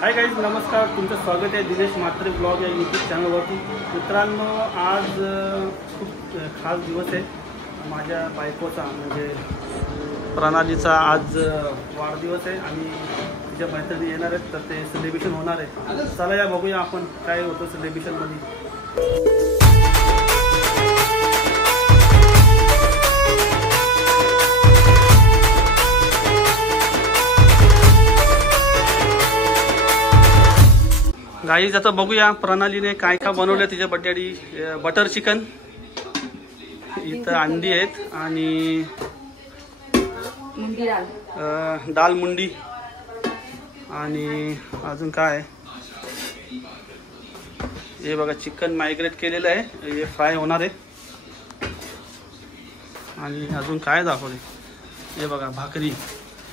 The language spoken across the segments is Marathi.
हाय गाईज, नमस्कार. तुमचं स्वागत आहे दिनेश म्हात्रे ब्लॉग या यूट्यूब चॅनलवरती. मित्रांनो, आज खूप खास दिवस आहे. माझ्या बायकोचा म्हणजे प्रणालीचा आज वाढदिवस आहे आणि तिच्या मैत्रिणी येणार आहेत, तर ते सेलिब्रेशन होणार आहे. चला या बघूया आपण काय होतं सेलिब्रेशनमध्ये. गाईज आता बघूया प्रणालीने काय काय बनवलं तिच्या बड्डेसाठी. बटर चिकन, इथं अंडी आहेत आणि दाल मुंडी आणि अजून काय हे बघा, चिकन मायग्रेट केलेलं आहे, हे फ्राय होणार आहे. आणि अजून काय दाखवले हे बघा, भाकरी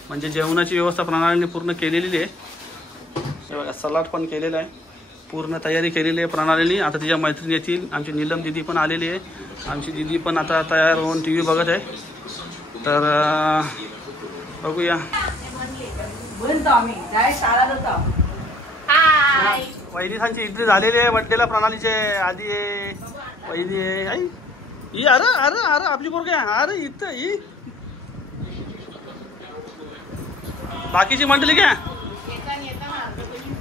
म्हणजे जेवणाची व्यवस्था प्रणालीने पूर्ण केलेली आहे. हे बघा, सलाड पण केलेला आहे, पूर्ण तयारी केलेली आहे प्रणालीने. आता तिच्या मैत्रिणी येतील. आमची नीलम दिदी पण आलेली आहे. आमची दिदी पण आता तयार होऊन टी व्ही बघत आहे. तर बघूया. वहिनीसांची एंट्री झालेली आहे बड्डेला. प्रणालीचे आधी वहिनी आहे. आई ही अरे अरे अरे आपली पोरगी आहे. अरे इथं ही बाकीची मंडळी काय,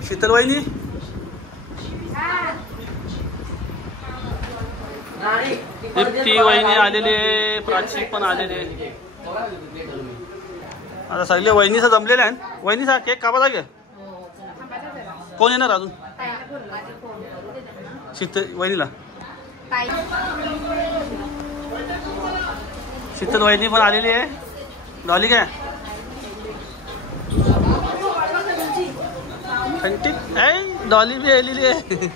शीतल वहिनी, दीप्ती वहिनी आलेली आहे, प्राची पण आलेली आहे. आता सगळे वहिनीचा जमलेले आहेत. वहिनीचा केक कापायचा घ्या. कोण येणार अजून? शीतल वहिनीला, शीतल वहिनी पण आलेली आहे. डॉली काय खंटिक आहे, डॉली बी आलेली आहे.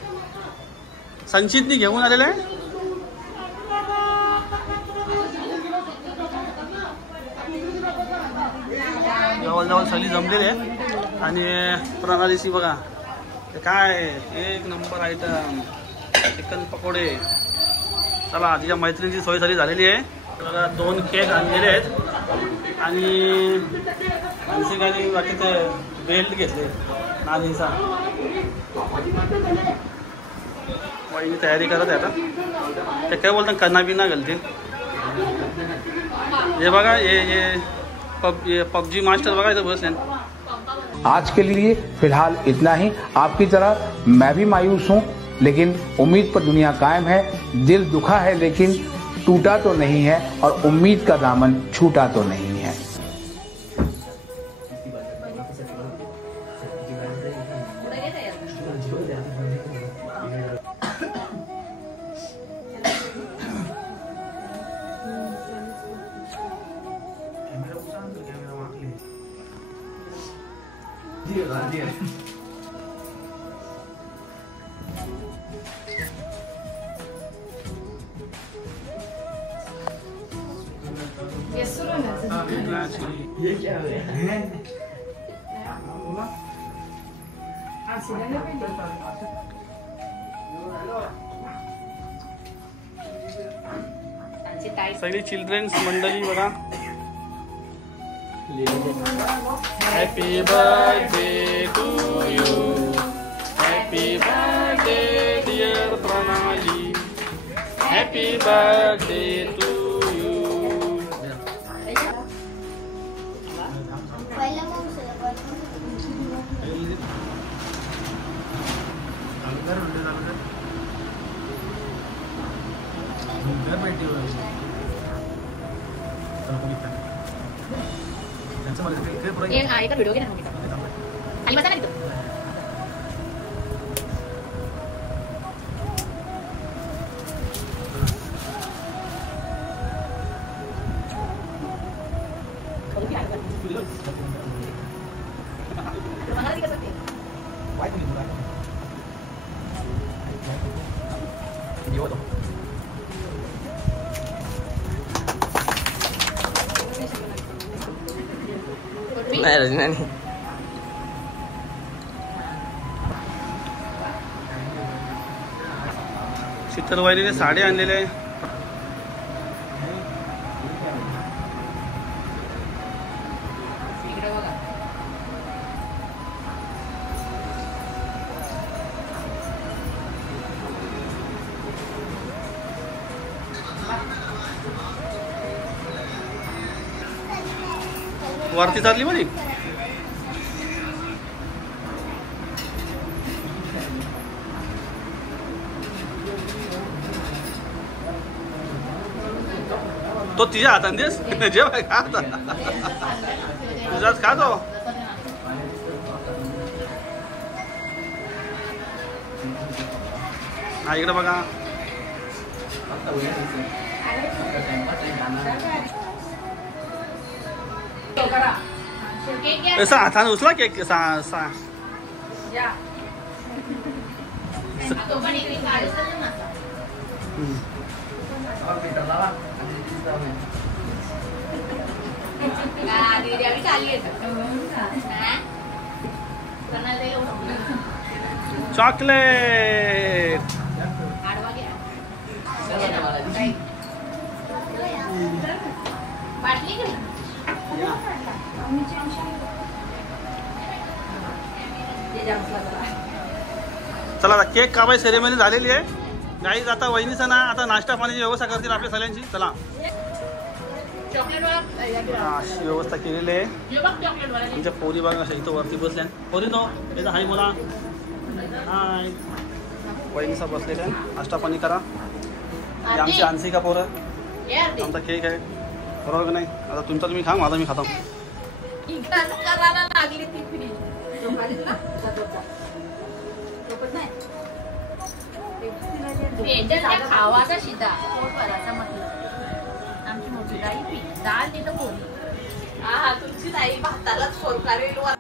संचितनी घेऊन आलेलं आहे. जवळजवळ सगळी जमलेली आहे. आणि प्रणालीची बघा काय एक नंबर आयटम, चिकन पकोडे. चला, तिच्या मैत्रिणीची सोय सगळी झालेली आहे. बघा, 2 केक आणलेले आहेत आणि मानसिकाने बाकीचे बेल्ट घेतले नानीचा. वहिनी तयारी करत आहे आता. ते काय बोलतात, कना बिना घालतील. हे बघा, ये पबजी मास्टर बघा इथं बसले. आज के लिए फिलहाल इतना ही. आपकी तरह मैं भी मायूस हूँ, लेकिन उम्मीद पर दुनिया कायम है. दिल दुखा है लेकिन टूटा तो नहीं है, और उम्मीद का दामन छूटा तो नहीं है. ये क्या है? सगळी चिल्ड्रन्स मंडळी बघा. Happy birthday to you, happy birthday dear Pranali, happy birthday to you. Video घे ना आणि बसा ना तिथं. नाही. शीतल वहिनीने साडी आणलेली आहे. वरती चालली म्हणे. तो तिच्या हाताने देस जेव्हा खा आता तुझ्याच खा तो. हा इकडे बघा. असा हाताने उचला केक. चॉकलेट. चला आता केक कापायची सेरेमनी झालेली आहे गाईज. आता वहिनीचा ना आता नाश्ता पाण्याची व्यवस्था करतील आपल्या सगळ्यांची. चला अशी व्यवस्था केलेली आहे. तुमच्या पोरी बघा अशा इथं वरती बसल्या. पोरी तो याचा हाय बोला. हाय वहिनीचा बसलेला आहे. नाश्ता पाणी करा. ही आमची आणसी का पोरं. आमचा केक आहे बरोबर का नाही. आता तुमचा तुम्ही खा माझा मी खाता. खावाचा शिदा पोट भरायचा म्हटलं. आमची मोठी ताई डाळ तिथं पोळी. हा तुमची ताई भातालाच फोन करेल.